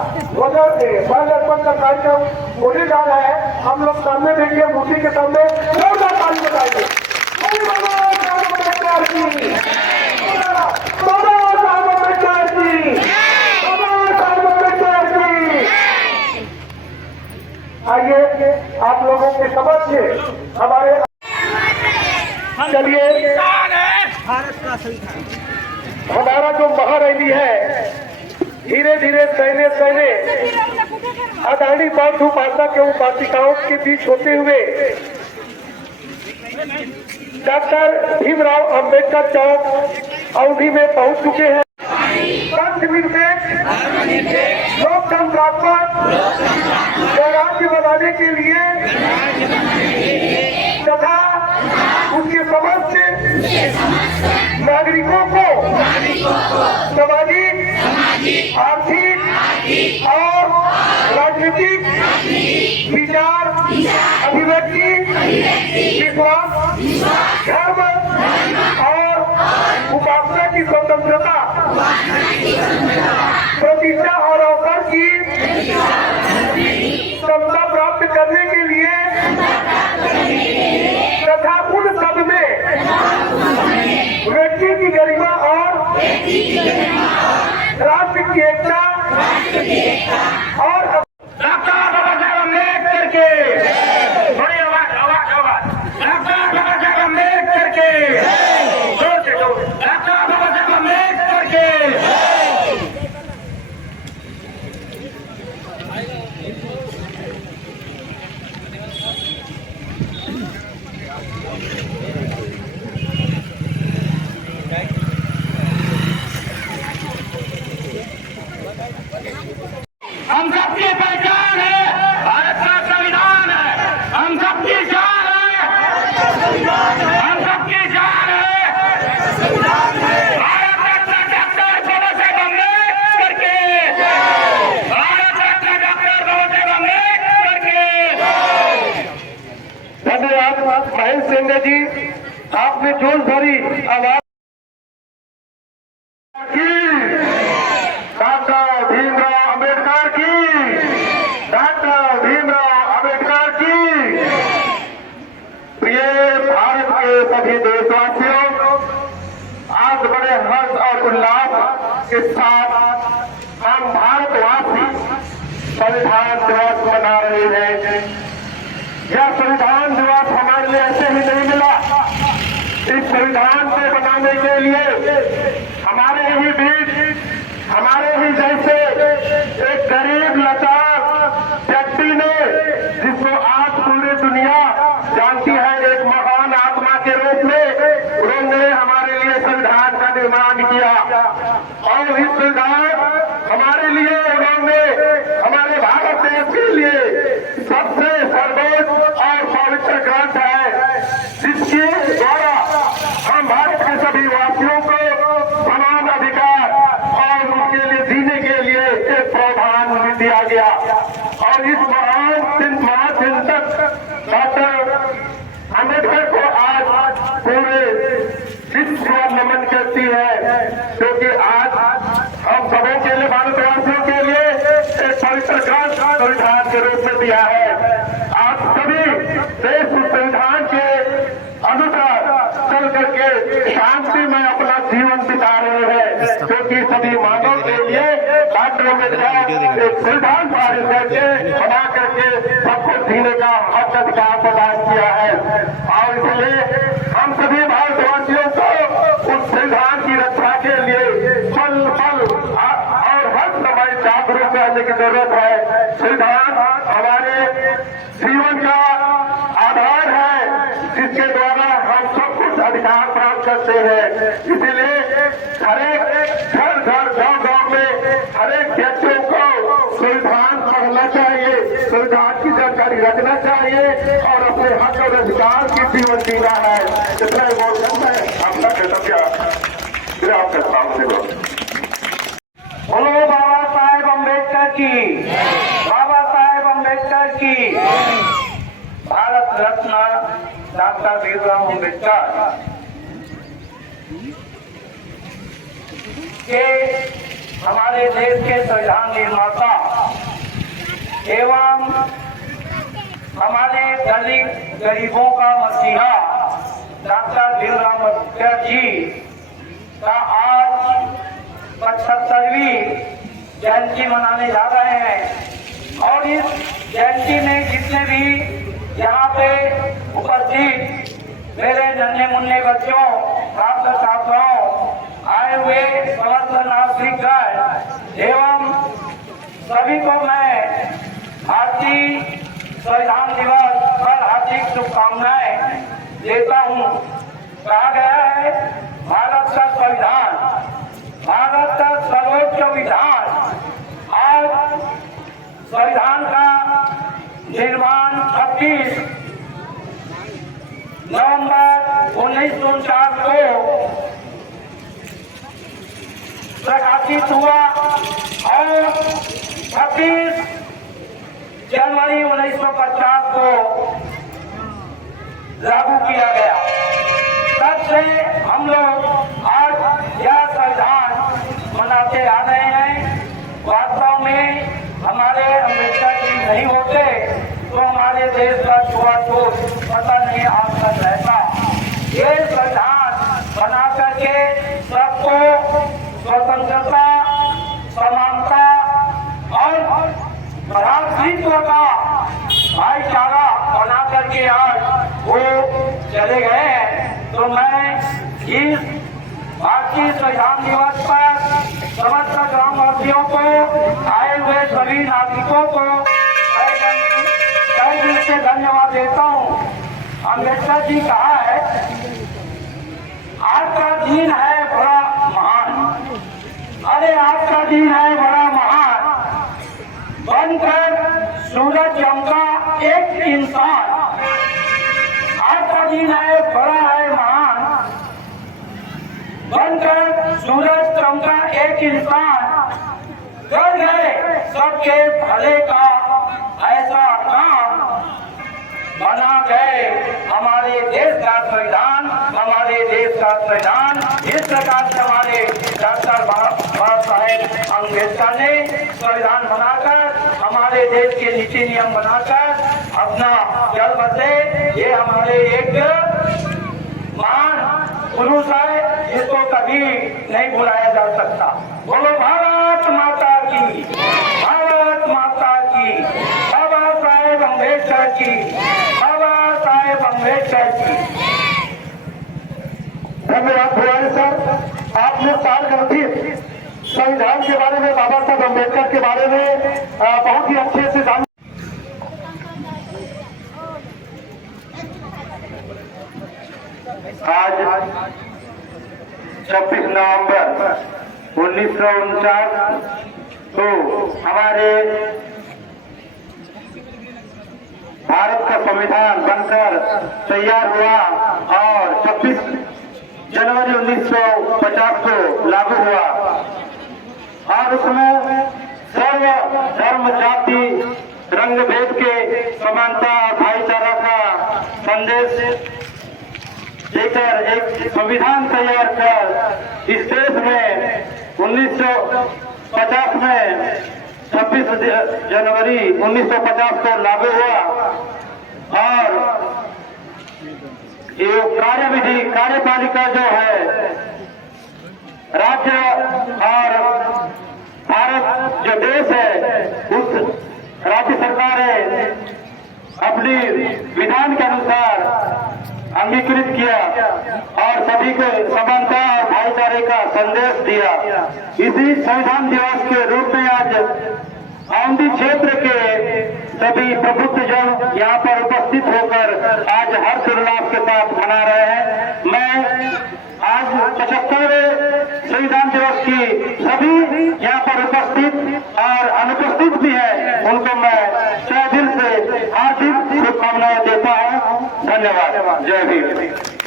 बाल अर्पण का कार्यक्रम होने जा रहा है। हम लोग सामने देखिए, मूर्ति के सामने जोरदार ताली बजाएंगे। आइए आप लोगों के समक्ष हमारे चलिए हमारा जो महारैली है धीरे धीरे सहने सहने अदानी बौद्ध उपासना के उपासिकाओं के बीच होते हुए डॉक्टर भीमराव अंबेडकर चौक अवधि में पहुंच चुके हैं। लोकतंत्रात्मक राज्य बनाने के लिए तथा उसके समस्त नागरिकों को सामाजिक, आर्थिक और राजनीतिक विचार, अभिव्यक्ति, विश्वास, धर्म और उपासना की स्वतंत्रता, प्रतिष्ठा और अवसर की क्षमता प्राप्त करने के लिए तथा उन सब में व्यक्ति की गरिमा और राष्ट्र की एकता और डॉक्टर बाबा साहेब अम्बेडकर के बड़ी आवाज डॉक्टर बाबा साहेब अम्बेडकर के जोर से डॉक्टर बाबा साहेब अम्बेडकर के। हम सबकी पहचान है, भारत का संविधान है, हम सबकी जान है, हम सबकी जान है, भारत रत्न डॉक्टर बाबा साहेब अम्बेडकर के, भारत रत्न डॉक्टर बाबा साहेब अम्बेडकर के। धन्यवाद महेंद्र सिंह जी, आपने जोश भरी आवाज डॉक्टर भीमराव अम्बेडकर की, डॉक्टर भीमराव अम्बेडकर की। प्रिय भारत के सभी देशवासियों, आज बड़े हर्ष और उल्लास के साथ हम भारतवासी संविधान दिवस मना रहे हैं। यह संविधान दिवस हमारे लिए ऐसे ही नहीं मिला। इस संविधान को बनाने के लिए हमारे ही बीच, हमारे ही जैसे एक गरीब लाचार व्यक्ति ने, जिसको आज पूरी दुनिया जानती है एक महान आत्मा के रूप में, उन्होंने हमारे लिए संविधान का निर्माण किया। और इस संविधान हमारे लिए उन्होंने हमारे भारत देश के लिए सबसे सर्वोच्च और पवित्र ग्रंथ है, जिसके द्वारा हम भारत के सभी वासियों को समान अधिकार और उनके लिए जीने के लिए एक प्रावधान दिया गया। और इस महान चिंतक डॉक्टर अम्बेडकर को आज पूरे विश्व नमन करती है, क्योंकि आज हम सबों के लिए, भारतवासियों के लिए एक पवित्र ग्रंथ संविधान के रूप में दिया है। आज सभी देश उस संविधान के अनुसार चल करके शांति में अपना जीवन बिता रहे हैं, क्योंकि सभी मानव के लिए डॉक्टर अम्बेडकर एक संविधान पारित करके बना करके सबको जीने का हक अधिकार प्रदान किया है। और इसलिए हम सभी भारतवासियों को उस संविधान की रक्षा के लिए पल पल और हर समय जागरूक रहने की जरूरत है। संविधान हमारे जीवन का आधार है, जिसके द्वारा हम सब कुछ अधिकार प्राप्त करते हैं। इसीलिए हरेक घर घर गांव गांव में हरेक व्यक्तियों को संविधान पढ़ना चाहिए, संविधान की जानकारी रखना चाहिए और अपने हक और अधिकार की जीवन जीना है। इतना बोलकर मैं अपना कर्तव्य आपके सामने बोलो। बाबा साहेब अम्बेडकर की, बाबा साहेब अम्बेडकर की। भारत रत्न डॉक्टर भीमराव अम्बेडकर के हमारे देश के संविधान निर्माता एवं हमारे दलित गरीबों का मसीहा डॉक्टर भीमराव अम्बेडकर जी का आज 75वीं जयंती मनाने जा रहे हैं। और इस जयंती में जितने भी यहाँ पे उपस्थित मेरे नन्हे मुन्ने बच्चों, छात्र छात्राओं, आए हुए समस्त नागरिकगण एवं सभी को मैं भारतीय संविधान दिवस पर हार्दिक शुभकामनाएं देता हूँ। कहा गया है भारत का संविधान, भारत का सर्वोच्च विधान। आज संविधान का निर्माण 26 नवंबर 1949 को प्रकाशित हुआ और 26 जनवरी 1950 को लागू किया गया। तब से हम लोग आज यह संविधान मनाते आ रहे हैं। वास्तव में हमारे अम्बेडकर जी नहीं होते तो हमारे देश का छुआछूत पता नहीं आज तक रहता। ये संविधान बना करके सबको स्वतंत्रता, समानता और भ्रातृत्व का भाईचारा बना करके आज वो चले गए हैं। तो मैं इस भारतीय संविधान दिवस पर समस्त ग्रामवासियों को, आए हुए सभी नागरिकों को तहे दिल से धन्यवाद देता हूँ। अम्बेडकर जी कहा है आज का दिन है बड़ा महान। अरे आज का दिन है बड़ा महान, बनकर सूरज चमका एक इंसान। आज का दिन है बड़ा है महान, बनकर सूरज चमका एक इंसान। कर गए सबके भले का ऐसा काम, बना गए हमारे देश का संविधान, हमारे देश का संविधान। इस प्रकार से हमारे डॉक्टर बाबा साहेब अम्बेडकर ने संविधान बनाकर हमारे देश के नीति नियम बनाकर अपना जल बसे। ये हमारे एक महान पुरुष है जिसको कभी नहीं भुलाया जा सकता। बोलो भारत माता की, भारत माता की, बाबा साहेब अम्बेडकर की, बाबा साहेब अम्बेडकर की। धन्यवाद भुआरी सर, आपने साल ग्रंथित संविधान के बारे में, बाबा साहब अम्बेडकर के बारे में बहुत ही अच्छे से जान। आज 26 नवंबर 1949 को हमारे भारत का संविधान बनकर तैयार हुआ और 26 जनवरी 1950 को लागू हुआ। और उसमें सर्व धर्म, जाति, रंग भेद के समानता और भाईचारा का संदेश देकर एक संविधान तैयार कर इस देश में 1950 में 26 जनवरी 1950 को लागू हुआ। और ये कार्यविधि, कार्यपालिका जो है, राज्य और भारत जो देश है, उस राज्य सरकारें अपनी विधान के अनुसार अंगीकृत किया और सभी को समानता और भाईचारे का संदेश दिया। इसी संविधान दिवस के रूप में आज औंधी क्षेत्र के सभी प्रबुद्ध जन यहाँ पर उपस्थित होकर आज हर्षोल्लास के साथ मना रहे हैं। मैं आज 75वें संविधान दिवस की सभी यहाँ पर उपस्थित और अनुपस्थित भी है, उनको मैं तहे दिल से हार्दिक शुभकामनाएं देता हूँ। धन्यवाद। जय भीम।